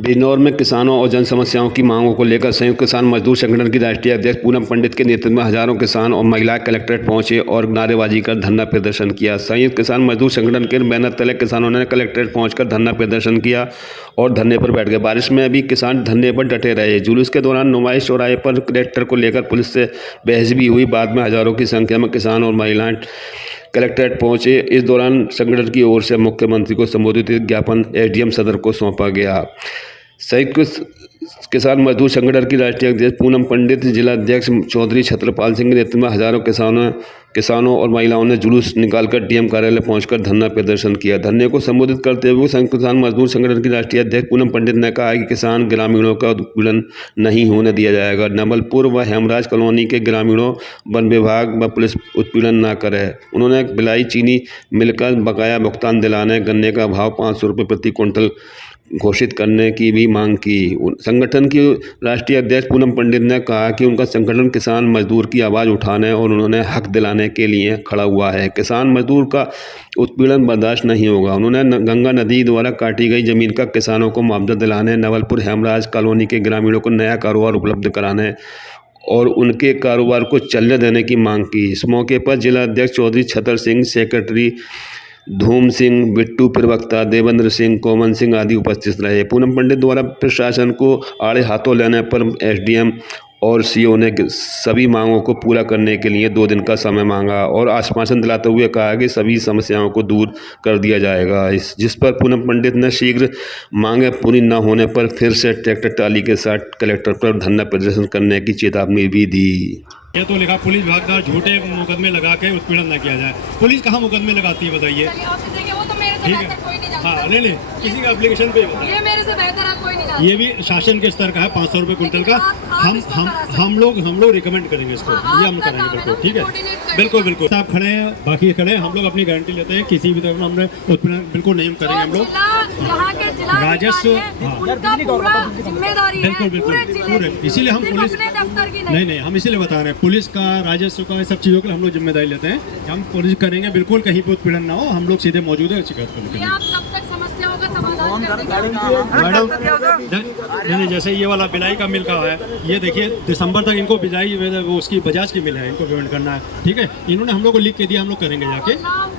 बिजनौर में किसानों और जन समस्याओं की मांगों को लेकर संयुक्त किसान मजदूर संगठन की राष्ट्रीय अध्यक्ष पूनम पंडित के नेतृत्व में हजारों किसान और महिलाएं कलेक्ट्रेट पहुंचे और नारेबाजी कर धरना प्रदर्शन किया। संयुक्त किसान मजदूर संगठन के बैनर तले किसानों ने कलेक्ट्रेट पहुंचकर धरना प्रदर्शन किया और धरने पर बैठ गए। बारिश में भी किसान धरने पर डटे रहे। जुलूस के दौरान नुमाइश चौराहे पर कलेक्टर को लेकर पुलिस से बहस भी हुई। बाद में हजारों की संख्या में किसान और महिलाएं कलेक्ट्रेट पहुंचे। इस दौरान संगठन की ओर से मुख्यमंत्री को संबोधित ज्ञापन एसडीएम सदर को सौंपा गया। संयुक्त किसान मजदूर संगठन की राष्ट्रीय अध्यक्ष पूनम पंडित, जिला अध्यक्ष चौधरी छत्रपाल सिंह के नेतृत्व में हजारों किसानों और महिलाओं ने जुलूस निकालकर डीएम कार्यालय पहुंचकर धरना प्रदर्शन किया। धरने को संबोधित करते हुए संयुक्त किसान मजदूर संगठन की राष्ट्रीय अध्यक्ष पूनम पंडित ने कहा कि किसान ग्रामीणों का उत्पीड़न नहीं होने दिया जाएगा। नवलपुर व हेमराज कॉलोनी के ग्रामीणों, वन विभाग व पुलिस उत्पीड़न न करे। उन्होंने भिलाई चीनी मिल का बकाया भुगतान दिलाने, गन्ने का भाव 500 रुपये प्रति क्विंटल घोषित करने की भी मांग की। संगठन की राष्ट्रीय अध्यक्ष पूनम पंडित ने कहा कि उनका संगठन किसान मजदूर की आवाज़ उठाने और उन्होंने हक दिलाने के लिए खड़ा हुआ है। किसान मजदूर का उत्पीड़न बर्दाश्त नहीं होगा। उन्होंने गंगा नदी द्वारा काटी गई जमीन का किसानों को मुआवजा दिलाने, नवलपुर हेमराज कॉलोनी के ग्रामीणों को नया कारोबार उपलब्ध कराने और उनके कारोबार को चलने देने की मांग की। इस मौके पर जिला अध्यक्ष चौधरी छतर सिंह, सेक्रेटरी धूम सिंह, बिट्टू, प्रवक्ता देवेंद्र सिंह, कोमन सिंह आदि उपस्थित रहे। पूनम पंडित द्वारा प्रशासन को आड़े हाथों लेने पर एसडीएम और सीओ ने सभी मांगों को पूरा करने के लिए 2 दिन का समय मांगा और आश्वासन दिलाते हुए कहा कि सभी समस्याओं को दूर कर दिया जाएगा। जिस पर पूनम पंडित ने शीघ्र मांगें पूरी न होने पर फिर से ट्रैक्टर ट्राली के साथ कलेक्टर पर धरना प्रदर्शन करने की चेतावनी भी दी। ये तो लिखा पुलिस विभाग का झूठे मुकदमे लगा के उत्पीड़न न किया जाए। पुलिस कहाँ मुकदमे लगाती है बताइए? ठीक है, हाँ ले ले, किसी का एप्लीकेशन पे ये मेरे से बेहतर आप कोई नहीं जानता। ये भी शासन के स्तर का है, 500 रुपये क्विंटल का। हम लोग रिकमेंड करेंगे इसको, ये हम करेंगे बिल्कुल। ठीक है, बिल्कुल आप खड़े हैं, बाकी खड़े हैं, हम लोग अपनी गारंटी लेते हैं किसी भी तरह हमने उत्पीड़न बिल्कुल नहीं करेंगे। हम लोग राजस्व पूरे, इसीलिए हम पुलिस नहीं हम इसीलिए बता रहे हैं, पुलिस का, राजस्व का, सब चीज़ों के लिए हम लोग जिम्मेदारी लेते हैं। हम पुलिस करेंगे बिल्कुल, कहीं पे उत्पीड़न ना हो। हम लोग सीधे मौजूद है शिकायत करने के लिए। नहीं, जैसे ये वाला बिलाई का मिल का है, ये देखिए दिसंबर तक इनको बिजाई वो उसकी बजाज की मिल है, इनको पेमेंट करना है। ठीक है, इन्होंने हम लोग को लिख के दिया, हम लोग करेंगे जाके।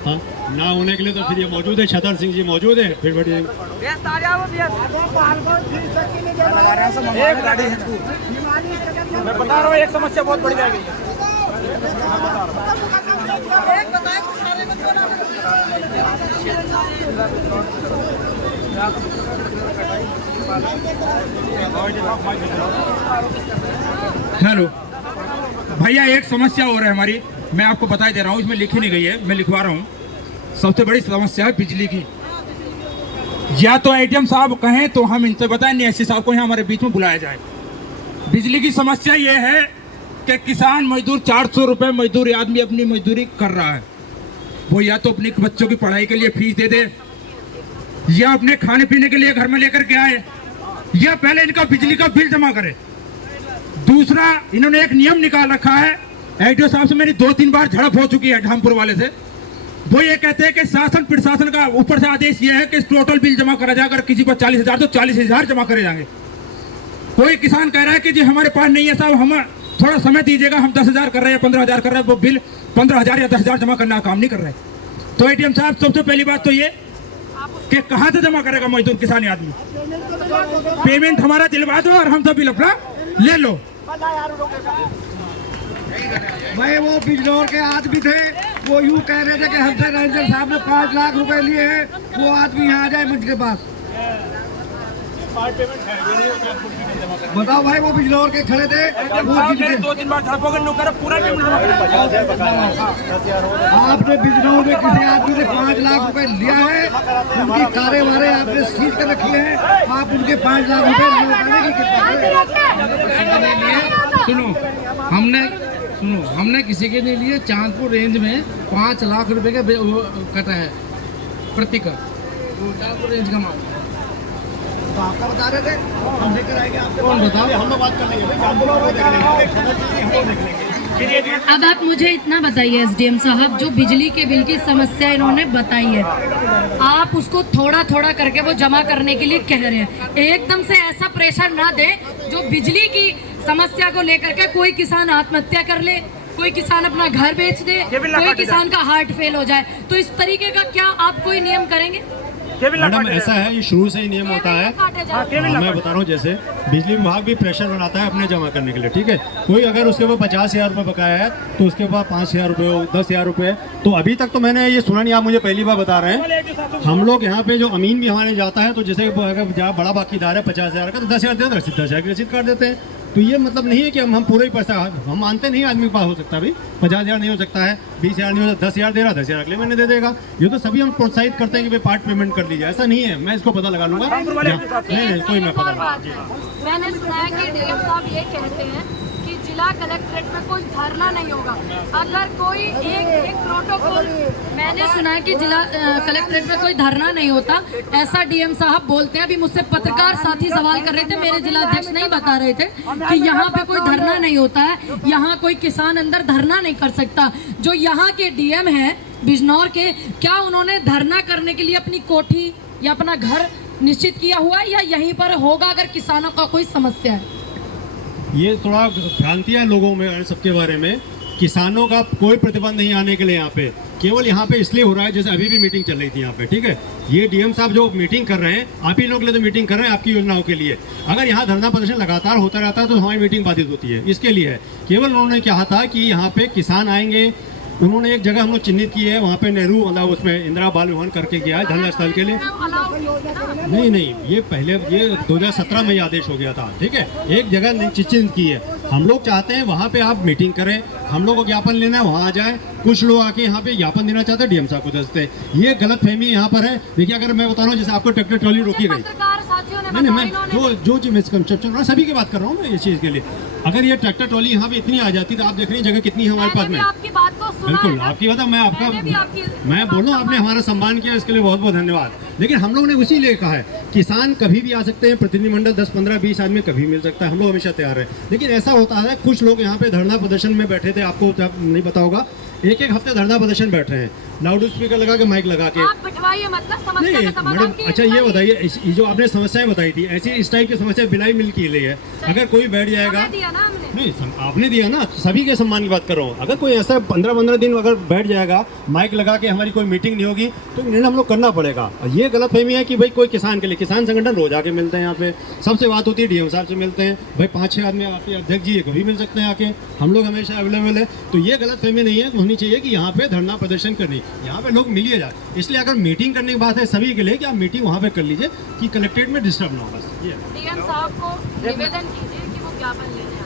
हाँ, ना होने के लिए तो फिर ये मौजूद है, छतर सिंह जी मौजूद है, फिर बढ़िया। मैं बता रहा हूँ, एक समस्या बहुत बढ़ जाएगी। हेलो भैया, एक समस्या और है हमारी, मैं आपको बता दे रहा हूँ, इसमें लिखी नहीं गई है, मैं लिखवा रहा हूँ। सबसे बड़ी समस्या है बिजली की। या तो एडीएम साहब कहें तो हम इनसे बताएं, नहीं एससी साहब को यहाँ हमारे बीच में बुलाया जाए। बिजली की समस्या ये है कि किसान मजदूर 400 रुपये मजदूरी, आदमी अपनी मजदूरी कर रहा है, वो या तो अपने बच्चों की पढ़ाई के लिए फीस दे दे, या अपने खाने पीने के लिए घर में लेकर के आए, या पहले इनका बिजली का बिल जमा करे। दूसरा, इन्होंने एक नियम निकाल रखा है, एडीओ साहब से मेरी 2-3 बार झड़प हो चुकी है ढामपुर वाले से। वो ये कहते हैं कि शासन प्रशासन का ऊपर से आदेश ये है कि टोटल बिल जमा करा जाए, अगर किसी पर 40,000 तो 40,000 जमा करे जाएंगे। कोई किसान कह रहा है कि जी हमारे पास नहीं है साहब, हम थोड़ा समय दीजिएगा, हम 10,000 कर रहे हैं, 15,000 कर रहे हैं, वो बिल 15,000 या 10,000 जमा करना काम नहीं कर रहे। तो एडीएम साहब, सबसे पहली बात तो ये कि कहाँ से जमा करेगा मजदूर किसान आदमी? पेमेंट हमारा दिलवा दो और हम सब बिल अपना ले लो। भाई वो बिजनौर के आदमी थे, वो यूँ कह रहे थे कि हमसे रेंजर साहब ने 5 लाख रुपए लिए हैं, वो आदमी यहाँ आ जाए मंच के पास। बताओ भाई, वो बिजनौर के खड़े थे, वो 2-3 बार झड़प हो गई, पूरा पेमेंट। आपने बिजनौर में किसी आदमी से 5 लाख रुपए लिया है, उनकी कारें वारे आपने सीज कर रखी है, आप उनके 5 लाख रुपए लौटाने की हमने किसी के नहीं लिए। चांदपुर रेंज में 5 लाख रुपए का कटा है प्रति कर, चांदपुर रेंज का माल। तो आपका बता रहे थे, हम लेकर आएंगे आपको। कौन बताओ? हम लोग बात कर लेंगे, हम लोग देख लेंगे। अब आप मुझे इतना बताइए एसडीएम साहब, जो बिजली के बिल की समस्या इन्होंने बताई है, आप उसको थोड़ा थोड़ा करके वो जमा करने के लिए कह रहे हैं, एकदम से ऐसा प्रेशर ना दें जो बिजली की समस्या को लेकर के कोई किसान आत्महत्या कर ले, कोई किसान अपना घर बेच दे, कोई किसान का हार्ट फेल हो जाए। तो इस तरीके का क्या आप कोई नियम करेंगे? मैडम ऐसा है, ये शुरू से ही नियम होता है। मैं बता रहा हूँ, जैसे बिजली विभाग भी प्रेशर बनाता है अपने जमा करने के लिए, ठीक है। कोई अगर उसके ऊपर 50,000 रुपये बकाया है तो उसके पास 5,000 रुपये हो, 10,000 रुपये। तो अभी तक तो मैंने ये सुना नहीं, आप मुझे पहली बार बता रहे हैं। हम लोग यहाँ पे जो अमीन भी हमारे जाता है, तो जैसे अगर जहाँ बड़ा बाकीदार है 50,000 का, तो 10,000 दे, 10,000 की रसीद काट देते हैं। तो ये मतलब नहीं है कि हम पूरा ही पैसा, हम मानते नहीं आदमी के पास हो सकता, भाई 50,000 नहीं हो सकता है, 20,000 नहीं हो सकता, 10,000 दे रहा, 10,000 अगले महीने दे देगा। ये तो सभी हम प्रोत्साहित करते हैं कि भाई पार्ट पेमेंट कर लीजिए, ऐसा नहीं है। मैं इसको पता लगा लूंगा, नहीं कोई मैं पता लगा। मैंने सुना है कि डीएम साहब ये कहते हैं कि जिला कलेक्ट्रेट में कोई धरना नहीं होगा। अगर कोई एक प्रोटोकॉल, मैंने सुना है कि जिला कलेक्ट्रेट में कोई धरना नहीं होता, ऐसा डीएम साहब बोलते हैं। अभी मुझसे पत्रकार साथी सवाल कर रहे थे, मेरे जिला अध्यक्ष नहीं बता रहे थे कि यहाँ पे कोई धरना नहीं होता है, यहाँ कोई किसान अंदर धरना नहीं कर सकता। जो यहाँ के डीएम है बिजनौर के, क्या उन्होंने धरना करने के लिए अपनी कोठी या अपना घर निश्चित किया हुआ है, या यहीं पर होगा अगर किसानों का कोई समस्या है? ये थोड़ा भ्रांति है लोगों में सबके बारे में। किसानों का कोई प्रतिबंध नहीं आने के लिए यहाँ पे, केवल यहाँ पे इसलिए हो रहा है, जैसे अभी भी मीटिंग चल रही थी यहाँ पे, ठीक है। ये डीएम साहब जो मीटिंग कर रहे हैं, आप ही लोग के लिए तो मीटिंग कर रहे हैं, आपकी योजनाओं के लिए। अगर यहाँ धरना प्रदर्शन लगातार होता रहता है तो हमारी मीटिंग बाधित होती है, इसके लिए है। केवल उन्होंने कहा था कि यहाँ पे किसान आएंगे, उन्होंने एक जगह हम लोग चिन्हित की है, वहाँ पे नेहरू मतलब उसमें इंदिरा बाल विवाह करके गया है धरना स्थल के लिए। नहीं, ये पहले ये 2017 में ये आदेश हो गया था, ठीक है। एक जगह चिन्हित की है, हम लोग चाहते हैं वहाँ पे आप मीटिंग करें, हम लोग को ज्ञापन लेना है, वहाँ आ जाए। कुछ लोग आके यहाँ पे ज्ञापन देना चाहते हैं, डीएम साहब को दसते। ये गलत फहमी यहाँ पर है। देखिए, अगर मैं बता रहा हूँ, जैसे आपको ट्रैक्टर ट्रॉली रोकी गई, नहीं मैं जो मिसकंसेप्शन सभी की बात कर रहा हूँ मैं इस चीज़ के लिए। अगर ये ट्रैक्टर ट्रॉली यहाँ पे इतनी आ जाती तो आप देख रही हैं जगह कितनी है हमारे पास में। आपकी बात को सुना बिल्कुल, है ना? आपकी बात है, मैं बोल रहा हूँ, आपने हमारा सम्मान किया, इसके लिए बहुत बहुत धन्यवाद। लेकिन हम लोग ने उसी लिए कहा है, किसान कभी भी आ सकते हैं, प्रतिनिधिमंडल 10, 15, 20 आदमी कभी मिल सकता है, हम लोग हमेशा तैयार है। लेकिन ऐसा होता है, कुछ लोग यहाँ पे धरना प्रदर्शन में बैठे थे, आपको नहीं पता होगा, एक हफ्ते धरना प्रदर्शन बैठ रहे हैं, लाउड स्पीकर लगा के, माइक लगा के। आप बिठवाइए, मतलब समस्या नहीं का समाधान मैडम, अच्छा ये बताइए, ये जो आपने समस्याएं बताई थी, ऐसी इस टाइप की समस्या बिलाई मिल की लिए है। अगर कोई बैठ जाएगा, दिया ना हमने, नहीं आपने दिया ना, सभी के सम्मान की बात कर रहा हूँ। अगर कोई ऐसा 15-15 दिन अगर बैठ जाएगा, माइक लगा के, हमारी कोई मीटिंग नहीं होगी, तो निर्णय हम लोग करना पड़ेगा। और ये गलतफहमी है कि भाई कोई किसान के लिए, किसान संगठन रोज आके मिलते हैं यहाँ पे, सबसे बात होती है, डीएम साहब से मिलते हैं, भाई 5-6 आदमी आके, अध्यक्ष जी कभी मिल सकते हैं आके, हम लोग हमेशा अवेलेबल है। तो ये गलतफहमी नहीं है, होनी चाहिए कि यहाँ पे धरना प्रदर्शन करनी, यहाँ पे लोग मिलिए जाए। इसलिए अगर मीटिंग करने की बात है सभी के लिए, कि आप मीटिंग वहाँ पे कर लीजिए कि कलेक्ट्रेट में डिस्टर्ब ना हो, बस ये। डीएम साहब को निवेदन कीजिए कि वो ज्ञापन लेने आए।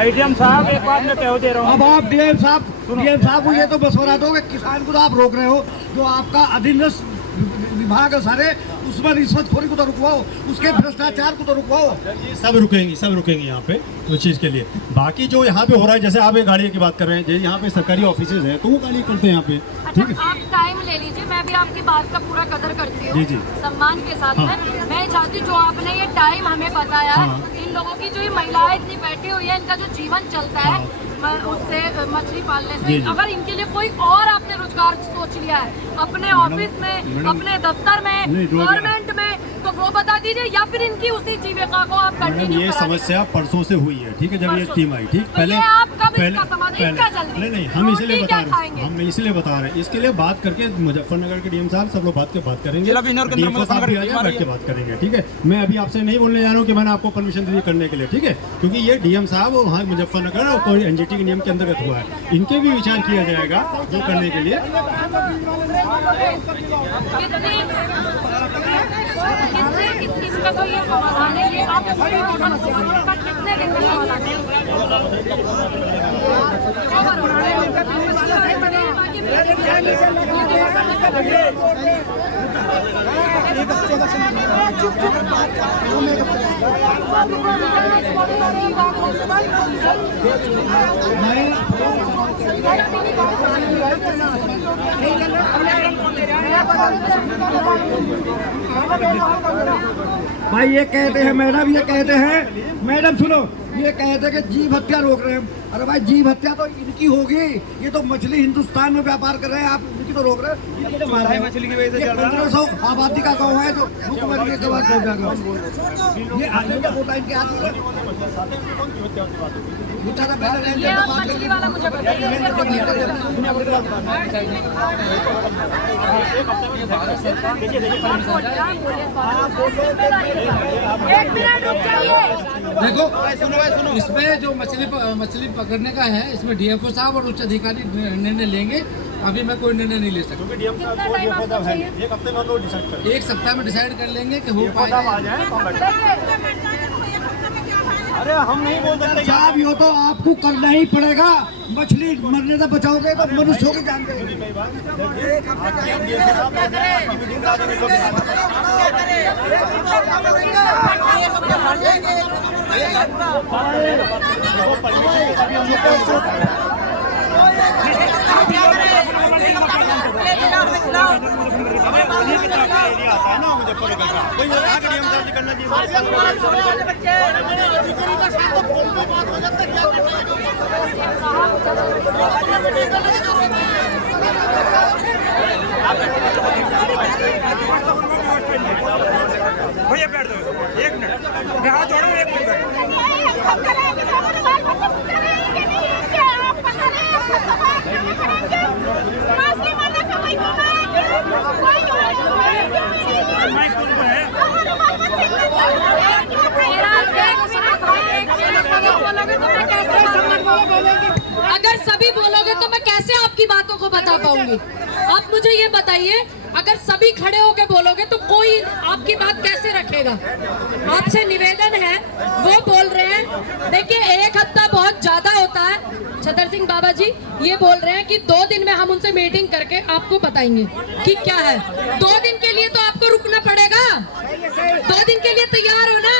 एडीएम साहब, एक बात मैं कह दे रहा हूँ। अब आप डीएम साहब को ये तो बस हो रहा था कि किसान को तो आप रोक रहे हो, जो आपका अधीनस्थ विभाग है सारे, उसमें रिश्वतखोरी को तो रुकवाओ, उसके भ्रष्टाचार को तो रुकवाओ। सब रुकेंगे यहाँ पे उस चीज़ के लिए। बाकी जो यहाँ पे हो रहा है, जैसे आप एक गाड़ी की बात कर रहे हैं, यहाँ पे सरकारी ऑफिसेज हैं, तो वो गाड़ी करते हैं यहाँ पे। अच्छा, आप टाइम ले लीजिए, मैं भी आपकी बात का पूरा कदर करती हूँ, जी। सम्मान के साथ में। मैं चाहती हूँ, जो आपने ये टाइम हमें बताया, इन लोगों की जो ये महिलाएं इतनी बैठी हुई है, इनका जो जीवन चलता है उससे, मछली पालने से, अगर इनके लिए कोई और आपने रोजगार सोच लिया है अपने ऑफिस में, अपने दफ्तर में, गवर्नमेंट में, तो वो बता दीजिए, या फिर इनकी उसी जीविका को आप कंटिन्यू। ये समस्या परसों से हुई है, ठीक है, जब ये टीम आई, ठीक, पहले आप कब इसका समाधान, नहीं हम इसलिए बता रहे हैं, हम इसलिए बता रहे हैं, इसके लिए बात करके मुजफ्फरनगर के डीएम साहब सब लोग बात करेंगे, बैठ के बात करेंगे, ठीक है। मैं अभी आपसे नहीं बोलने जा रहा हूँ कि मैंने आपको परमिशन दी करने के लिए, ठीक है, क्योंकि ये डीएम साहब वहाँ मुजफ्फरनगर और कोई एनजीटी के नियम के अंतर्गत हुआ है, इनके भी विचार किया जाएगा जो करने के लिए। इसका तो ये समाधान है, ये आप कितने दिन में समाधान भाई ये कहते हैं, मैडम ये कहते हैं, मैडम सुनो, ये कहे थे कि जीव हत्या रोक रहे हैं। अरे भाई जीव हत्या तो इनकी होगी, ये तो मछली हिंदुस्तान में व्यापार कर रहे हैं, आप इनकी तो रोक रहे हैं। मछली की वजह से 1500 आबादी का गाँव है जो भूखमरी के बाद हो जाएगा। ये होता इनके हाथ में। ये आप मछली वाला मुझे बताइए। एक मिनट रुक जाइए। देखो इसमें जो मछली पकड़ने का है, इसमें डीएफओ साहब और उच्च अधिकारी निर्णय लेंगे। अभी मैं कोई निर्णय नहीं ले सकता। कितना टाइम आपको चाहिए? एक सप्ताह में डिसाइड कर लेंगे कि हो पाएगा। अरे हम नहीं बोल सकते साहब यो तो आपको करना ही पड़ेगा। मछली मरने से बचाओगे तो मनुष्यों की जान देंगे। भैया बैठ दो 1 मिनट, मैं हाथ जोड़ूं 1 मिनट। अगर सभी बोलोगे तो मैं कैसे आपकी बातों को बता पाऊंगी? आप मुझे ये बताइए, अगर सभी खड़े होकर बोलोगे तो कोई आपकी बात कैसे रखेगा? आपसे निवेदन है, वो बोल रहे हैं। देखिए 1 हफ्ता बहुत ज्यादा होता है। छतर सिंह बाबा जी ये बोल रहे हैं कि 2 दिन में हम उनसे मीटिंग करके आपको बताएंगे कि क्या है। 2 दिन के लिए तो आपको रुकना पड़ेगा। 2 दिन के लिए तैयार हो ना?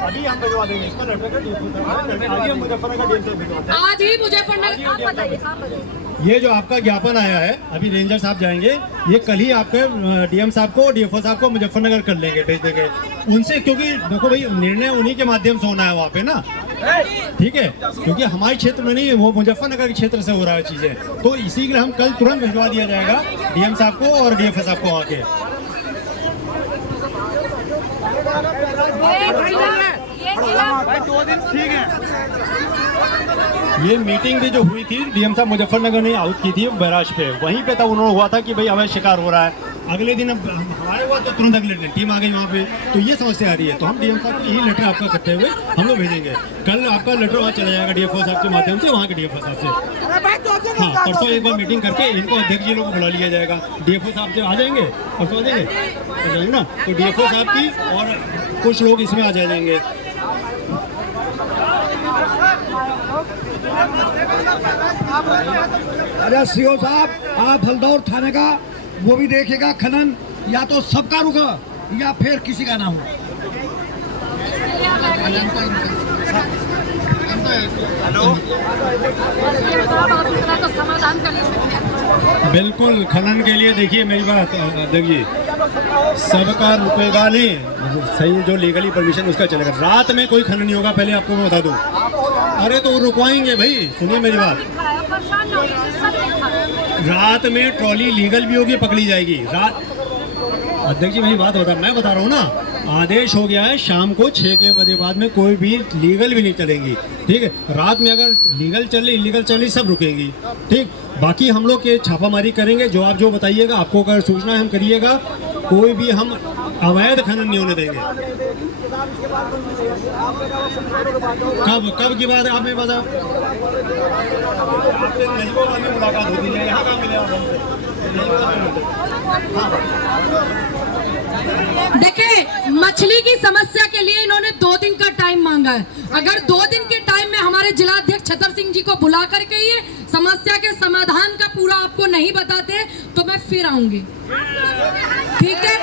अभी हम भिजवा देंगे इसका मुजफ्फरनगर। आज ही मुजफ्फरनगर। आप बताइए। ये जो आपका ज्ञापन आया है, अभी रेंजर साहब जाएंगे, ये कल ही आपके डीएम साहब को, डीएफओ साहब को मुजफ्फरनगर कर लेंगे, भेज देंगे उनसे। क्योंकि देखो भाई निर्णय उन्हीं के माध्यम से होना है वहाँ पे ना, ठीक है, क्योंकि हमारे क्षेत्र में नहीं, वो मुजफ्फरनगर के क्षेत्र से हो रहा है चीजें। तो इसी के लिए हम कल तुरंत भिजवा दिया जाएगा डीएम साहब को और डीएफओ साहब को आके। ये मीटिंग भी जो हुई थी डीएम साहब मुजफ्फरनगर ने आउट की थी बैराज पे, वहीं पे था उन्होंने हुआ था कि भाई अवैध शिकार हो रहा है। अगले दिन हमारे हुआ तो तुरंत अगले दिन टीम आ गई वहाँ पे, तो ये समस्या आ रही है। तो हम डीएम साहब को यही लेटर आपका करते हुए हम लोग भेजेंगे। कल आपका लेटर वहाँ चला जाएगा डीएफओ साहब के माध्यम से, वहाँ के डीएफओ साहब से। हाँ, परसों एक बार मीटिंग करके इनको अध्यक्ष जी लोग को बुला लिया जाएगा। डीएफओ साहब से आ जाएंगे, परसों आ जाएंगे ना, तो डीएफओ साहब की और कुछ लोग इसमें आ जाएंगे। अरे सीओ साहब आप हल्दौर थाने का वो भी देखिएगा, खनन या तो सबका रुका या फिर किसी का ना हो। तो समाधान कर लीजिए। बिल्कुल, खनन के लिए देखिए मेरी बात देखिए, सबका रुकेगा नहीं, सही जो लीगली परमिशन उसका चलेगा। रात में कोई खनन नहीं होगा, पहले आपको मैं बता दूं। अरे तो रुकवाएंगे भाई, सुनिए मेरी बात। रात में ट्रॉली लीगल भी होगी, पकड़ी जाएगी। रात अध्यक्ष जी मेरी बात मैं बता रहा हूँ ना, आदेश हो गया है शाम को 6 के बजे बाद में कोई भी लीगल भी नहीं चलेंगी, ठीक है। रात में अगर लीगल चल रही इलीगल चल रही सब रुकेंगी, ठीक। बाकी हम लोग के छापामारी करेंगे, जो आप जो बताइएगा, आपको अगर सूचना है हम करिएगा, कोई भी हम अवैध खनन नहीं होने देंगे। कब की बात है आपने बताया? मुलाकात होती है यहाँ देखिए मछली की समस्या के लिए इन्होंने 2 दिन का टाइम मांगा है। अगर 2 दिन के टाइम में हमारे जिलाध्यक्ष छतर सिंह जी को बुला करके ये समस्या के समाधान का पूरा आपको नहीं बताते तो मैं फिर आऊंगी, ठीक है।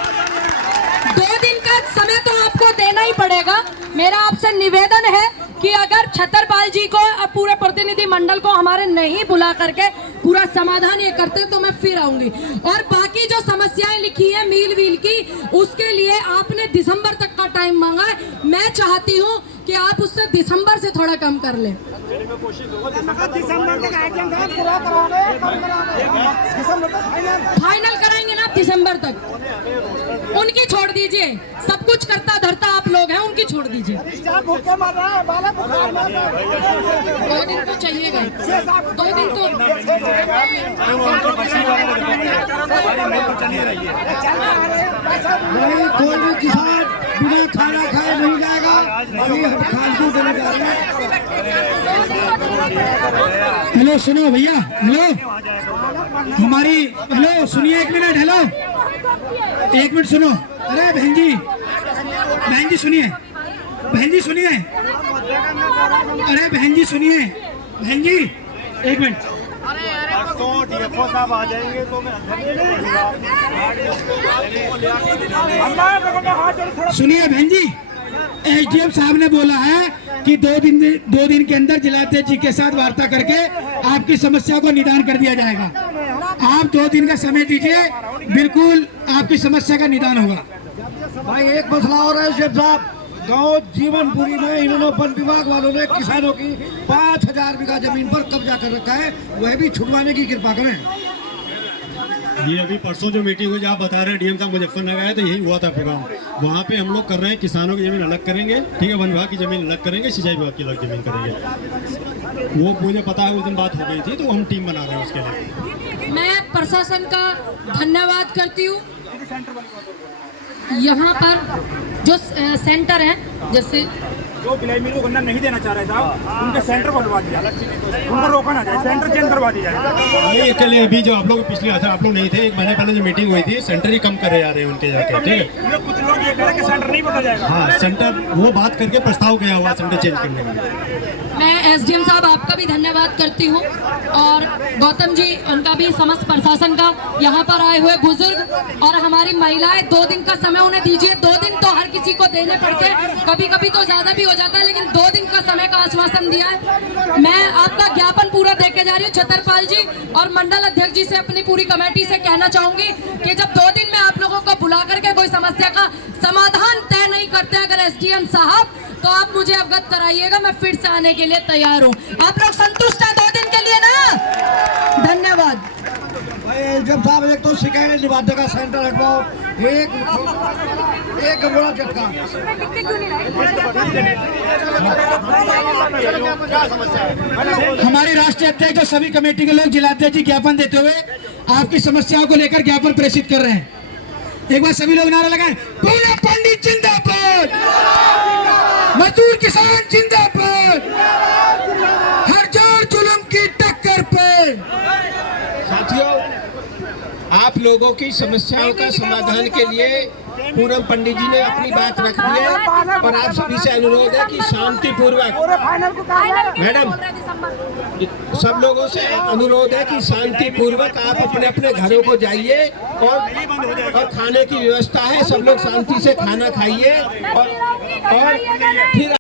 2 दिन का समय तो आपको देना ही पड़ेगा। मेरा आपसे निवेदन है कि अगर छतरपाल जी को और पूरे प्रतिनिधि मंडल को हमारे नहीं बुला करके पूरा समाधान ये करते तो मैं फिर आऊंगी। और बाकी जो समस्याएं लिखी है मील वील की, उसके लिए आपने दिसंबर तक का टाइम मांगा है। मैं चाहती हूँ कि आप उससे दिसंबर से थोड़ा कम कर लें। फाइनल कराएंगे ना आप दिसंबर तक, उनकी छोड़ दीजिए, सब कुछ करता धरता आप लोग हैं, उनकी छोड़ दीजिए। 2 दिन तो चाहिएगा, 2 दिन तो नहीं, कोई भी किसान बिना खाना खाए नहीं जाएगा। अभी हम खानपुर देने जा रहे हैं। हेलो सुनो भैया, हेलो हमारी, हेलो सुनिए 1 मिनट, हेलो 1 मिनट सुनो। अरे बहन जी सुनिए, बहन जी सुनिए, अरे बहन जी सुनिए, बहन जी 1 मिनट। साहब आ जाएंगे तो मैं सुनिए बहन जी, एसडीएम साहब ने बोला है कि 2 दिन के अंदर जिलाध्यक्ष जी के साथ वार्ता करके आपकी समस्या को निदान कर दिया जाएगा। आप 2 दिन का समय दीजिए, बिल्कुल आपकी समस्या का निदान होगा। भाई एक मसला और है शेख साहब, गांव जीवनपुरी में इन्होंने वन विभाग वालों ने किसानों की 5000 बीघा जमीन पर कब्जा कर रखा है, वह भी छुड़वाने की कृपा करें। ये अभी परसों जो मीटिंग हुई, आप बता रहे हैं डीएम साहब मुजफ्फरनगर आए तो यही हुआ था प्रोग्राम। वहाँ पे हम लोग कर रहे हैं, किसानों की जमीन अलग करेंगे, ठीक है, वन विभाग की जमीन अलग करेंगे, सिंचाई विभाग की अलग जमीन करेंगे। वो मुझे पता है उस दिन बात हो गई थी, तो हम टीम बना रहे हैं उसके लिए। मैं प्रशासन का धन्यवाद करती हूँ। यहाँ पर जो सेंटर है, जैसे जो बिलाई मिल को गन्ना नहीं देना चाह रहे था, उनके सेंटर को हटवा दिया, उनको रोका ना जाए, सेंटर चेंज करवा दिया जाए। नहीं चलिए, अभी जो आप लोग पिछले आप लोग नहीं थे, 1 महीने पहले जो मीटिंग हुई थी, सेंटर ही कम करे जा रहे हैं उनके जाके, ठीक है। कुछ लोग ये कह रहे हैं कि सेंटर नहीं बदला जाएगा। हाँ, सेंटर वो बात करके प्रस्ताव गया हुआ सेंटर चेंज करने का। मैं एसडीएम साहब आपका भी धन्यवाद करती हूँ, और गौतम जी उनका भी, समस्त प्रशासन का, यहाँ पर आए हुए बुजुर्ग और हमारी महिलाएं। 2 दिन का समय उन्हें दीजिए। 2 दिन तो हर किसी को देने पड़ते हैं, कभी कभी तो ज्यादा भी हो जाता है, लेकिन 2 दिन का समय का आश्वासन दिया है। मैं आपका ज्ञापन पूरा दे के जा रही हूँ। छतरपाल जी और मंडल अध्यक्ष जी से, अपनी पूरी कमेटी से कहना चाहूंगी कि जब 2 दिन में आप लोगों को बुला करके कोई समस्या का समाधान तय नहीं करते अगर एसडीएम साहब, तो आप मुझे अवगत कराइएगा, मैं फिर से आने के लिए तैयार हूँ। आप लोग संतुष्ट हैं 2 दिन के लिए ना? धन्यवाद। भाई जब साहब एक तो शिकायत निवारक का सेंटर हटवाओ, एक बड़ा झटका। हमारे राष्ट्रीय अध्यक्ष और सभी कमेटी के लोग जिलाध्यक्ष जी ज्ञापन देते हुए आपकी समस्याओं को लेकर ज्ञापन प्रेषित कर रहे हैं। एक बार सभी लोग नारा लगाएं, पूनम पंडित जिंदाबाद, मजदूर किसान जिंदाबाद, हर जोर जुल्म की टक्कर पे। साथियों, आप लोगों की समस्याओं का समाधान के लिए पूनम पंडित जी ने अपनी बात रख दी है, और आप सभी से अनुरोध है कि शांतिपूर्वक, मैडम सब लोगों से अनुरोध है कि शांतिपूर्वक आप अपने अपने घरों को जाइए, और खाने की व्यवस्था है, सब लोग शांति से खाना खाइए, और फिर